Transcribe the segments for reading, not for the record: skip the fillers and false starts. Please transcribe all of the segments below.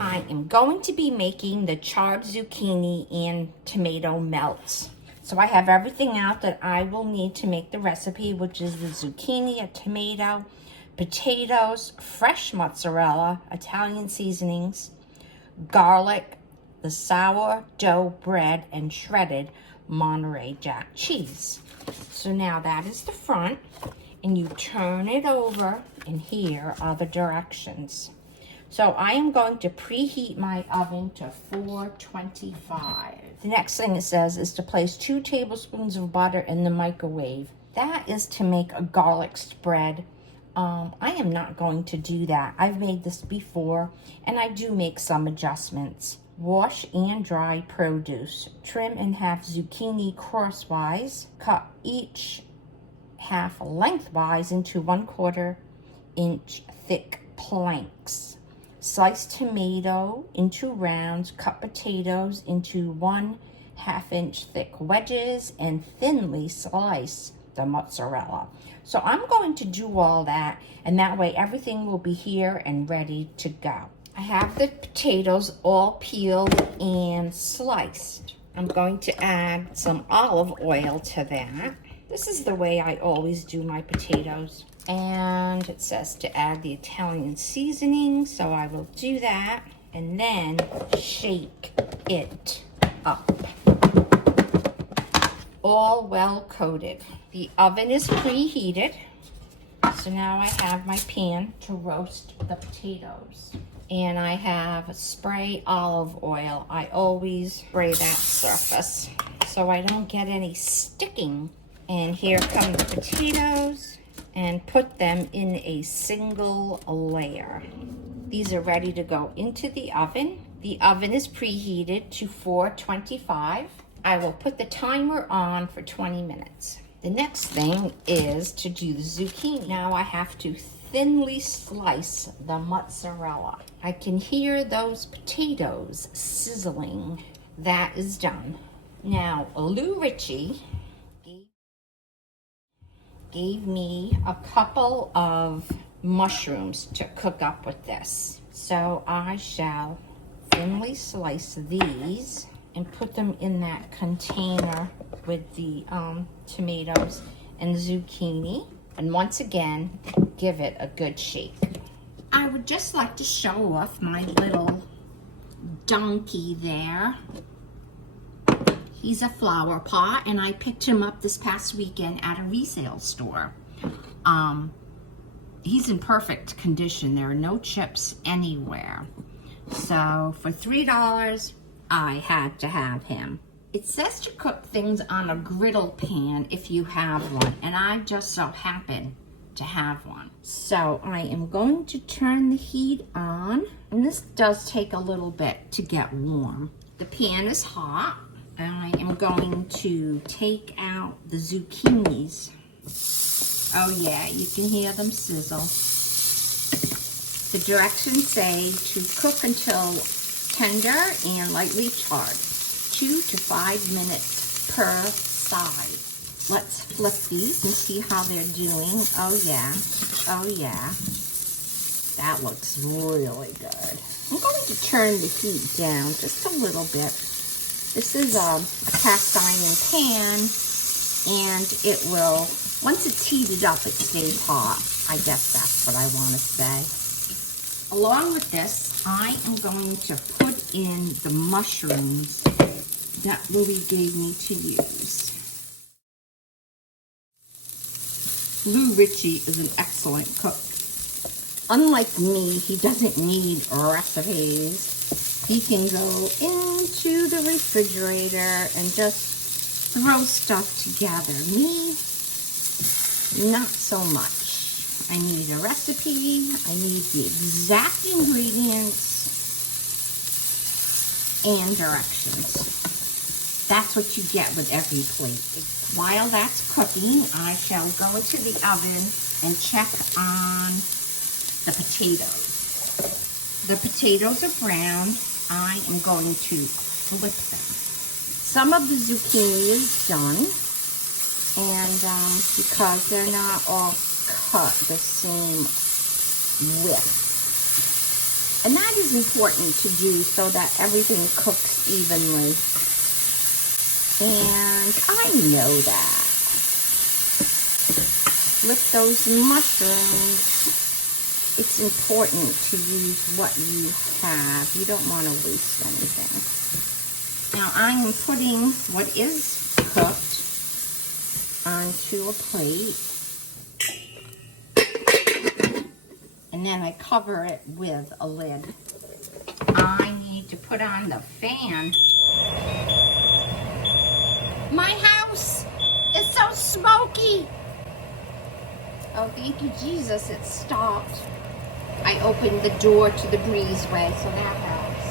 I am going to be making the charred zucchini and tomato melts. So I have everything out that I will need to make the recipe, which is the zucchini, a tomato, potatoes, fresh mozzarella, Italian seasonings, garlic, the sourdough bread, and shredded Monterey Jack cheese. So now that is the front, and you turn it over, and here are the directions. So I am going to preheat my oven to 425. The next thing it says is to place 2 tablespoons of butter in the microwave. That is to make a garlic spread. I am not going to do that. I've made this before, and I do make some adjustments. Wash and dry produce. Trim and half zucchini crosswise. Cut each half lengthwise into 1/4 inch thick planks. Slice tomato into rounds. Cut potatoes into 1/2 inch thick wedges, and thinly slice the mozzarella. So I'm going to do all that, and that way everything will be here and ready to go. I have the potatoes all peeled and sliced. I'm going to add some olive oil to that. This is the way I always do my potatoes. And it says to add the Italian seasoning, so I will do that. And then shake it up. All well coated. The oven is preheated. So now I have my pan to roast the potatoes. And I have spray olive oil. I always spray that surface so I don't get any sticking. And here come the potatoes, and put them in a single layer. These are ready to go into the oven. The oven is preheated to 425. I will put the timer on for 20 minutes. The next thing is to do the zucchini. Now I have to thinly slice the mozzarella. I can hear those potatoes sizzling. That is done. Now, Lou Ricci gave me a couple of mushrooms to cook up with this. So I shall thinly slice these and put them in that container with the tomatoes and zucchini. And once again, give it a good shake. I would just like to show off my little donkey there. He's a flower pot, and I picked him up this past weekend at a resale store. He's in perfect condition. There are no chips anywhere. So for $3, I had to have him. It says to cook things on a griddle pan if you have one, and I just so happen to have one. So I am going to turn the heat on, and this does take a little bit to get warm. The pan is hot. I am going to take out the zucchinis. Oh yeah, you can hear them sizzle. The directions say to cook until tender and lightly charred, 2 to 5 minutes per side. Let's flip these and see how they're doing. Oh yeah, oh yeah. That looks really good. I'm going to turn the heat down just a little bit. This is a cast iron pan, and it will, once it's heated up, it stays hot. I guess that's what I want to say. Along with this, I am going to put in the mushrooms that Louie gave me to use. Lou Ricci is an excellent cook. Unlike me, he doesn't need recipes. He can go into the refrigerator and just throw stuff together. Me, not so much. I need a recipe. I need the exact ingredients and directions. That's what you get with every plate. While that's cooking, I shall go into the oven and check on the potatoes. The potatoes are brown. I am going to flip them. Some of the zucchini is done, and because they're not all cut the same width. And that is important to do so that everything cooks evenly. And I know that. With those mushrooms, it's important to use what you have. You don't want to waste anything. Now I am putting what is cooked onto a plate. And then I cover it with a lid. I need to put on the fan. My house is so smoky. Oh, thank you, Jesus, it stopped. I opened the door to the breezeway, so that helps.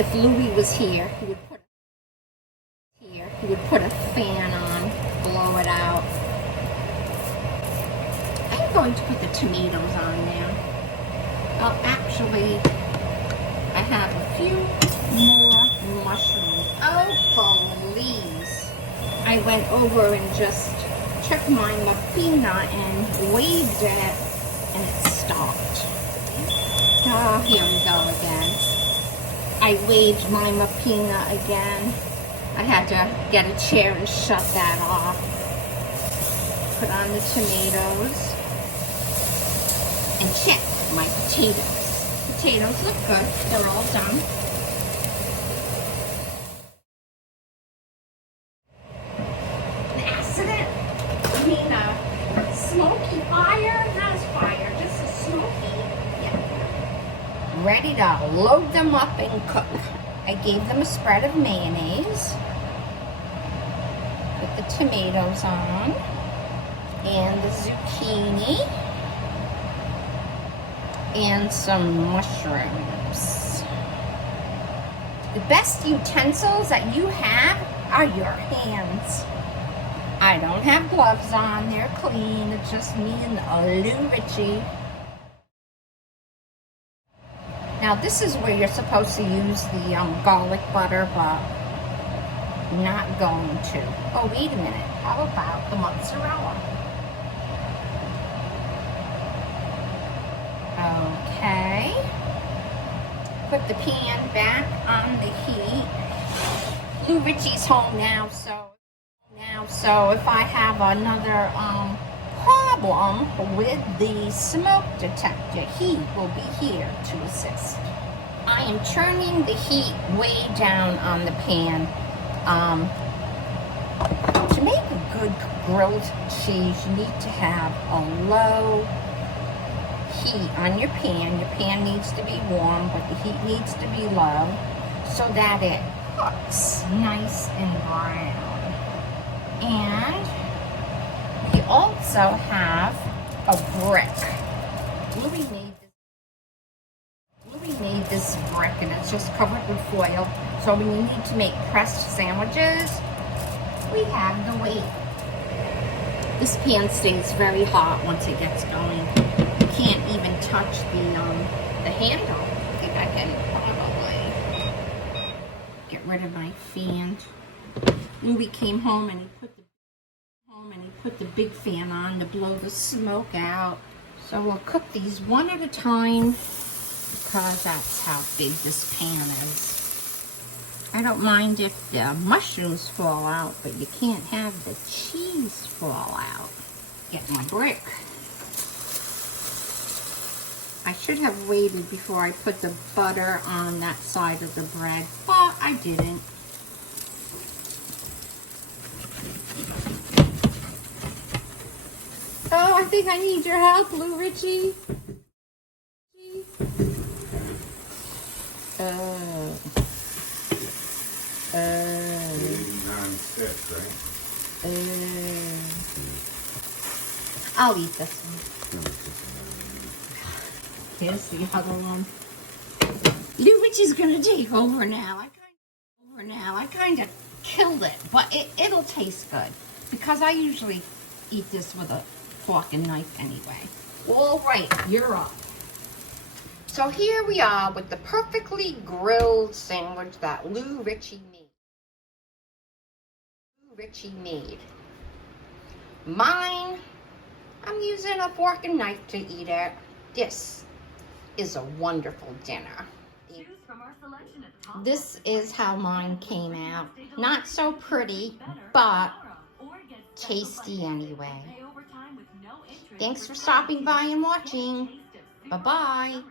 If Louis was here, he would put a fan on, blow it out. I'm going to put the tomatoes on now. Well, actually, I have a few more mushrooms. Oh, please. I went over and just took my mapina and waved it, and it stopped. Oh, here we go again. I waved my mapina again. I had to get a chair and shut that off. Put on the tomatoes. And check my potatoes. Potatoes look good. They're all done. An accident? I mean, a smoky fire? Not a fire, just a smoky. Yeah. Ready to load them up and cook. I gave them a spread of mayonnaise. Put the tomatoes on. And the zucchini. And some mushrooms. The best utensils that you have are your hands. I don't have gloves on, they're clean. It's just me and Lou Ricci. Now this is where you're supposed to use the garlic butter, but I'm not going to. Oh, wait a minute. How about the mozzarella? Okay. Put the pan back on the heat. Lou Ricci's home now, so if I have another problem with the smoke detector, he will be here to assist. I am turning the heat way down on the pan. To make a good grilled cheese, you need to have a low heat on your pan. Your pan needs to be warm, but the heat needs to be low so that it cooks nice and brown. And we also have a brick. Louis made this brick, and it's just covered with foil. So when you need to make pressed sandwiches, we have the weight. This pan stays very hot once it gets going. You can't even touch the handle. I think I can probably get rid of my fan. Louis came home and he put the big fan on to blow the smoke out. So we'll cook these one at a time because that's how big this pan is. I don't mind if the mushrooms fall out, but you can't have the cheese fall out. Get my brick. I should have waited before I put the butter on that side of the bread, but I didn't. Oh, I think I need your help, Lou Ricci. Non-stick, right? I'll eat this one. Here's the other one. Lou Ricci's gonna take over now. I kind of killed it, but it'll taste good because I usually eat this with a fork and knife anyway. All right, you're up. So here we are with the perfectly grilled sandwich that Lou Ricci made. Mine I'm using a fork and knife to eat it. This is a wonderful dinner. This is how mine came out. Not so pretty, but tasty anyway. Thanks for stopping by and watching. Bye-bye.